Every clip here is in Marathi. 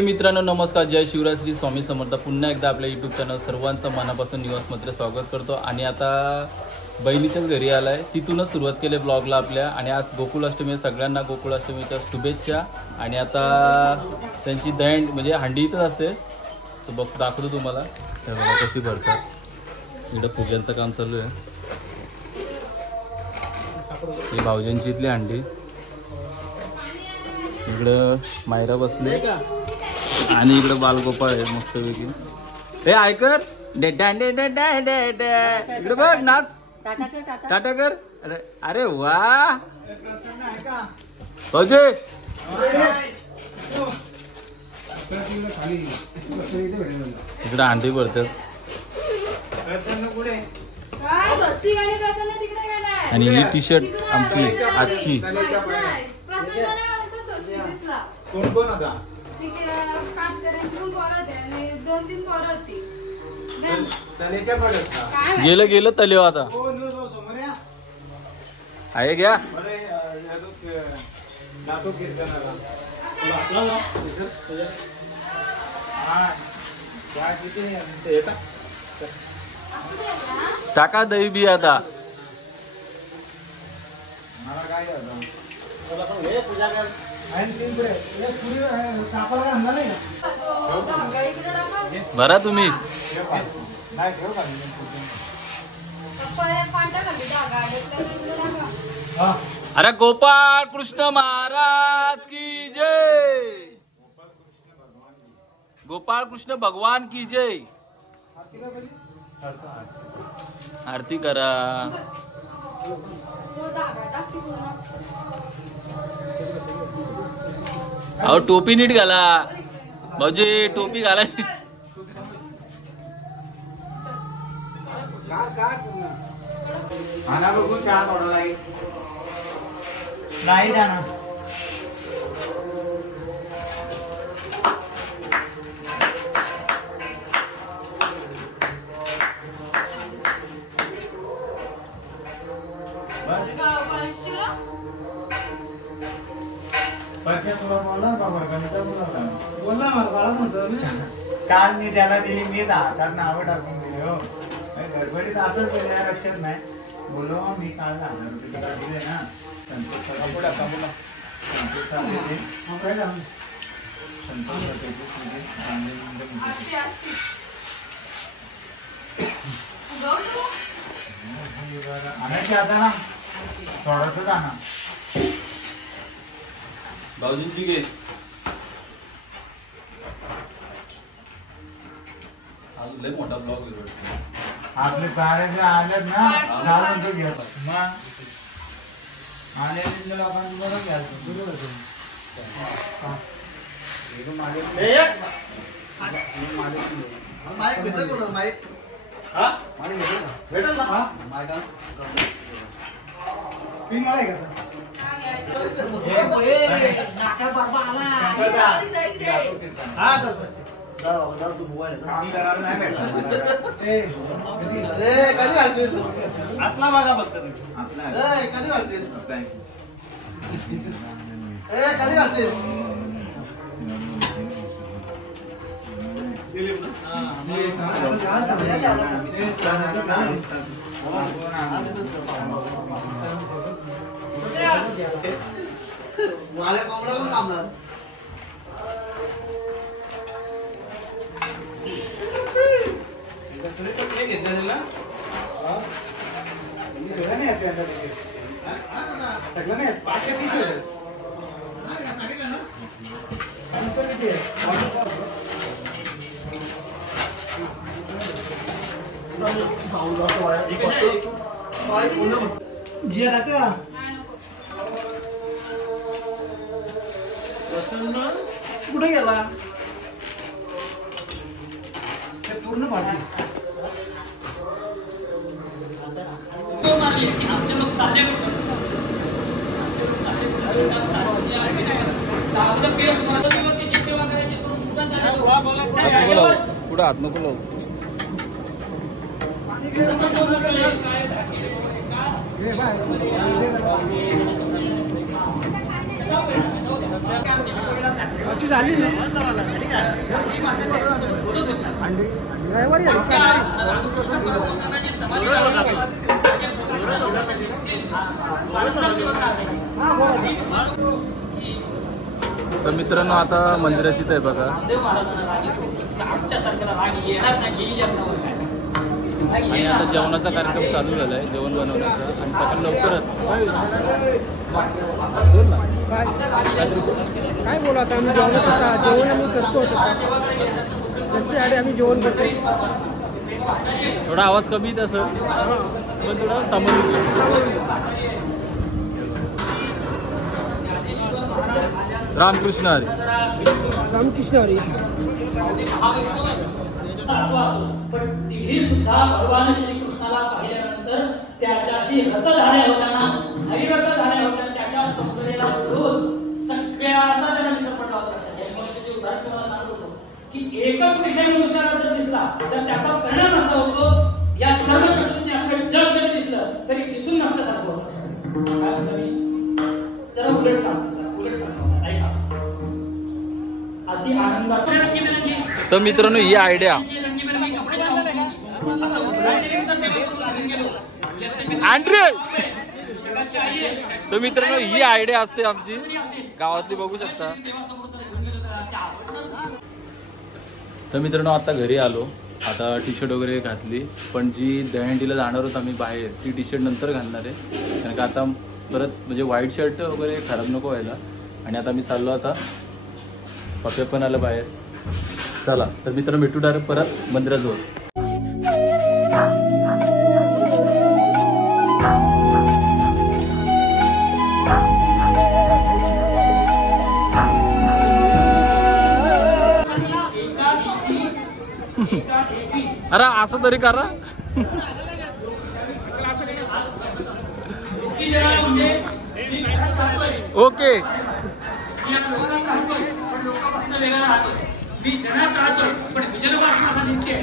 हे मित्रांनो नमस्कार, जय शिवराय, श्री स्वामी समर्थ. पुन्हा एकदा आपल्या यूट्यूब चॅनल सर्वांचं मनापासून निवासमध्ये स्वागत करतो. आणि आता बहिणीच्याच घरी आलाय, तिथूनच सुरुवात केली ब्लॉगला आपल्या. आणि आज गोकुळाष्टमी, सगळ्यांना गोकुळाष्टमीच्या शुभेच्छा. आणि आता त्यांची दहीहंडी म्हणजे हंडी इथंच असते, तर बघ दाखवतो तुम्हाला. हे बघा कशी भरतात. इकडं पूजांचं काम चालू आहे. ही भाऊजांची इथली हंडी. इकडं मायरा बसले आणि इकडं बालगोपाळ आहे मस्तपैकी. हे ऐकर इकडे बघ नाच टाटा कर. अरे वा भाऊजी, इकडं हंडी भरतात. आणि ही टी शर्ट आमची आजची. कोण कोण होता? गेलं गेलं तलेव आता आहे घ्या. टाका दही बी आता. भरा तुम्ही. अरे गोपाळ कृष्ण महाराज की जय. गोपाळ कृष्ण भगवान की जय. आरती करा. अहो टोपी नीट घाला भाऊजी, टोपी घाला. आना बघून चहा थोडा लागेल. लाईट आणा. काल मी त्याला दिली, मी हातात नावं टाकून दिले. हो गडबडीत असंच वेगळ्या लक्षात नाही. बोलो मी काल 1000 रुपये तुला दिले ना. आणायचे आता ना थोडस आणा. भाऊजींची घे. लय मोठा ब्लॉग आहे. आपले कार्य आलेत ना, घालून तो घेतात. मग आलेल्या लोकांबरोबर घ्यायचं. भेटेल आतला बघा फक्त. कधी घालशील? कधी घालशील? मला कोंबडा पण कामणार. सगळं नाही 5 पीस जिया राहते का कुठे गेला पूर्ण पाठी. पुढे हात नको लावू. तर मित्रांनो आता मंदिराची आहे बघा. आणि आता जेवणाचा कार्यक्रम चालू झालाय, जेवण बनवण्याचा. आणि सकाळी लवकरच काय बोला आता आम्ही जेवण आम्ही करतो त्याच्यासाठी आम्ही जेवण करतो. थोडा आवाज कमी येत असेल पण थोडा सामोरं रामकृष्ण हरी. रामकृष्ण हरी. पण तिही सुद्धा भगवान श्रीकृष्णाला पाहिल्यानंतर त्याच्याशी रथधाड्या होताना हरिरथ धाड्या होत्या त्याच्या संपलेला बोलून सगळ्याचा त्याला विसर पडला होता. जन्माचे उदाहरण तुम्हाला सांगत होतो की एकच विषय मनुष्याला जर दिसला तर त्याचा परिणाम असा होतो या चर्मचक्षुने आपलं जग जरी दिसलं तरी दिसून नसल्यासारखं होतं. काय म्हणतो मी जरा उलट सांगतो ऐका. अति आनंदात तर मित्रांनो ही आयडिया तर मित्रांनो ही आयडिया असते आमची गावातली, बघू शकता. तर मित्रांनो आता घरी आलो, आता टी शर्ट वगैरे घातली. पण जी दहीहंडीला जाणार होत आम्ही बाहेर ती टी शर्ट नंतर घालणार आहे, कारण का आता परत म्हणजे व्हाईट शर्ट वगैरे खराब नको व्हायला. आणि आता मी चाललो, आता पप्पा पण आलं बाहेर. चला तर मित्रांनो भेटू डायरेक्ट परत मंदिराजवळ. अरे असं तरी करा. ओके मी जनात राहतो पण विजयपासून आता निघते.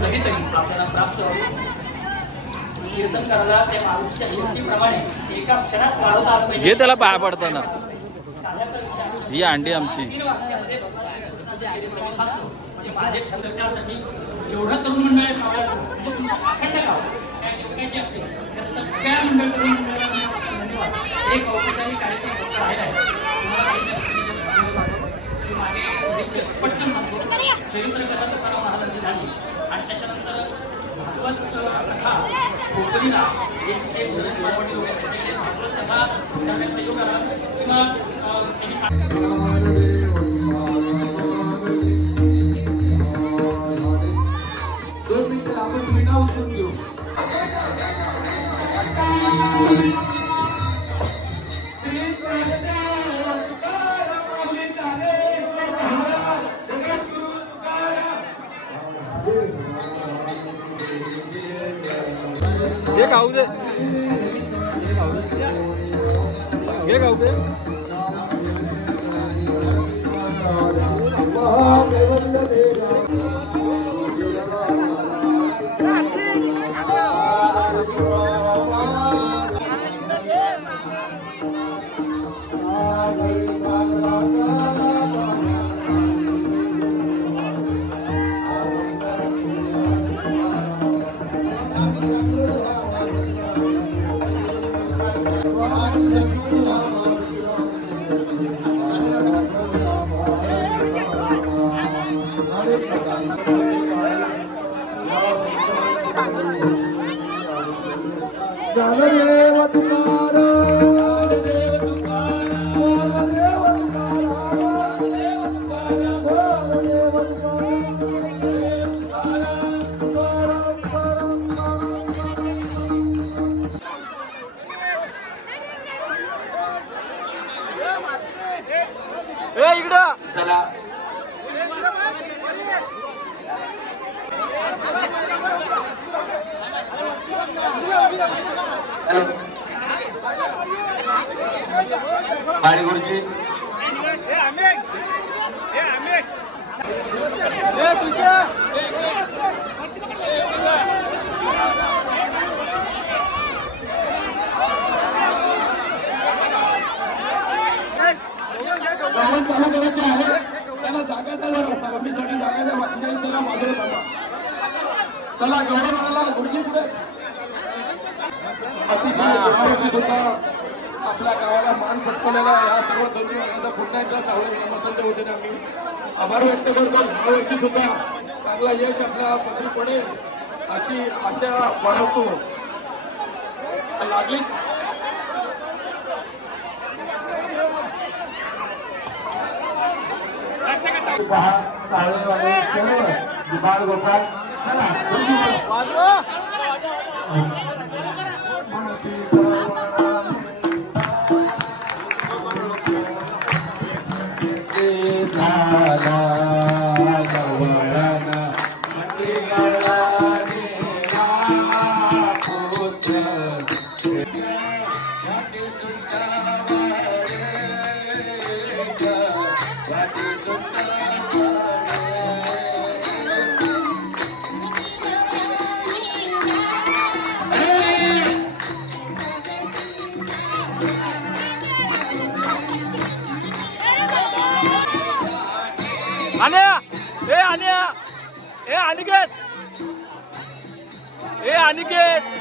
कधीतरी आपल्याला प्राप्त कीर्तन करायला त्या मारुतीच्या शक्तीप्रमाणे एका क्षणात वाढवता आलं पाहिजे. हे त्याला पाया पडताना ही अंडी आमची. त्यासाठी जेवढं तरुण मंडळ आहे अखंड गाव त्या योगाची असते त्या सगळ्या मंडळ तरुण मंडळाला धन्यवाद. एक औपचारिक कार्यक्रम राहिला आहे. पटकन सांगतो. चरित्र कथा तुकाराम महाराजांची झाली आणि त्याच्यानंतर भागवत कथा कोकणीला एक ते भागवत कथा करण्याचा योग आला किंवा आपण मिठाव उचलून घेऊ. हे खाऊ दे, हे खाऊ दे. हरी गुरुजी गावात चालू करायचे आहे त्याला जागा द्या जरा सभापतीसाठी जागा द्या बाकीच्या त्याला बाजूला थांबा चला गौरव म्हणाला गुरुजी पुढे अतिशय यावर्षी सुद्धा आपल्या गावाला मान फटकवलेला या सर्व तरुण वर्गाचा पुन्हा एकदा सावळे ग्रामस्थांच्या वतीने आम्ही आभार व्यक्त करतो यावर्षी सुद्धा चांगला यश आपल्या पदरी पडेल अशी आशा बाळगतो लागली सावळेवाले सर्व बाळ गोपाळ चला अनिकेत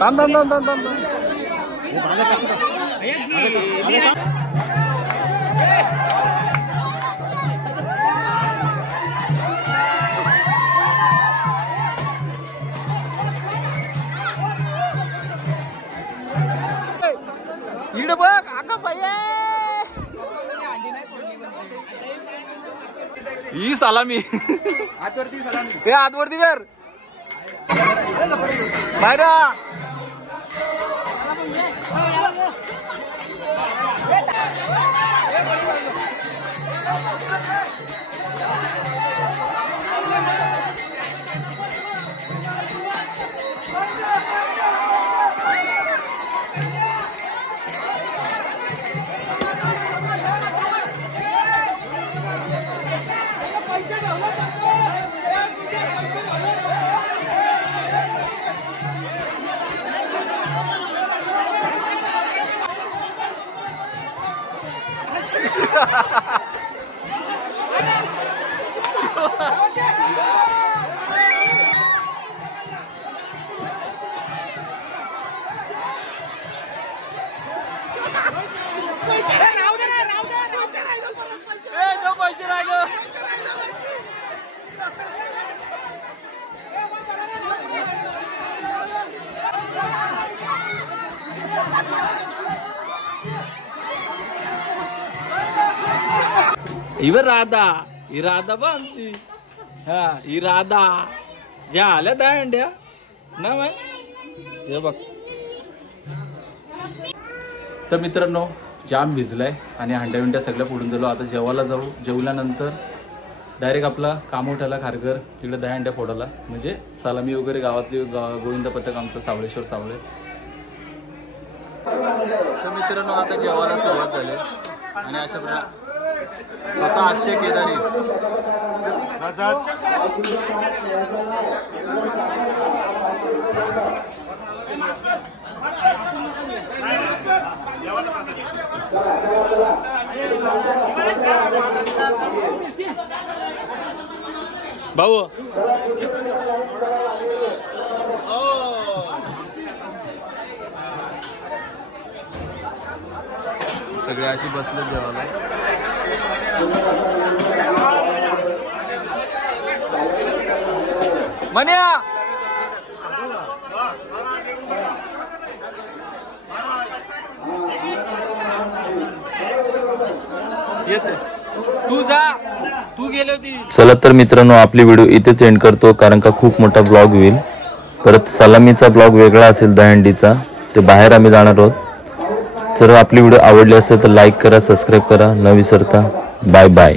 थांब थांब थांब थांब थांब इड बघ आका भैया ही सलामी हे आतवरती कर बाहेर इवर राधा ही राधा बांधती हा ही राधा ज्या आल्या दांड्या ना माय हे बघ. तर मित्रांनो जाम भिजलाय आणि हांड्या विंड्या सगळ्या फोडून झालो. आता जेवायला जाऊ. जेवल्यानंतर डायरेक्ट आपला कामोठ्याला खारघर तिकडे दह्या फोडायला म्हणजे सलामी वगैरे गावातली गोविंद पथक आमचं सावळेश्वर सावळे. तर मित्रांनो आता जेवायला सुरुवात झाली आणि अशा प्रकारे स्वतः अक्षय केदारी भाऊ सगळे अशी बसले जेवायला. मन्या तू जा तू गेली होती. चला तर मित्रांनो आपली व्हिडिओ इथेच एंड करतो कारण का खूप मोठा ब्लॉग होईल. परत सलामीचा ब्लॉग वेगळा असेल दहीहंडीचा ते बाहेर आम्ही जाणार आहोत. जर आपली व्हिडिओ आवडली असेल तर लाईक करा सबस्क्राईब करा न विसरता. Bye bye.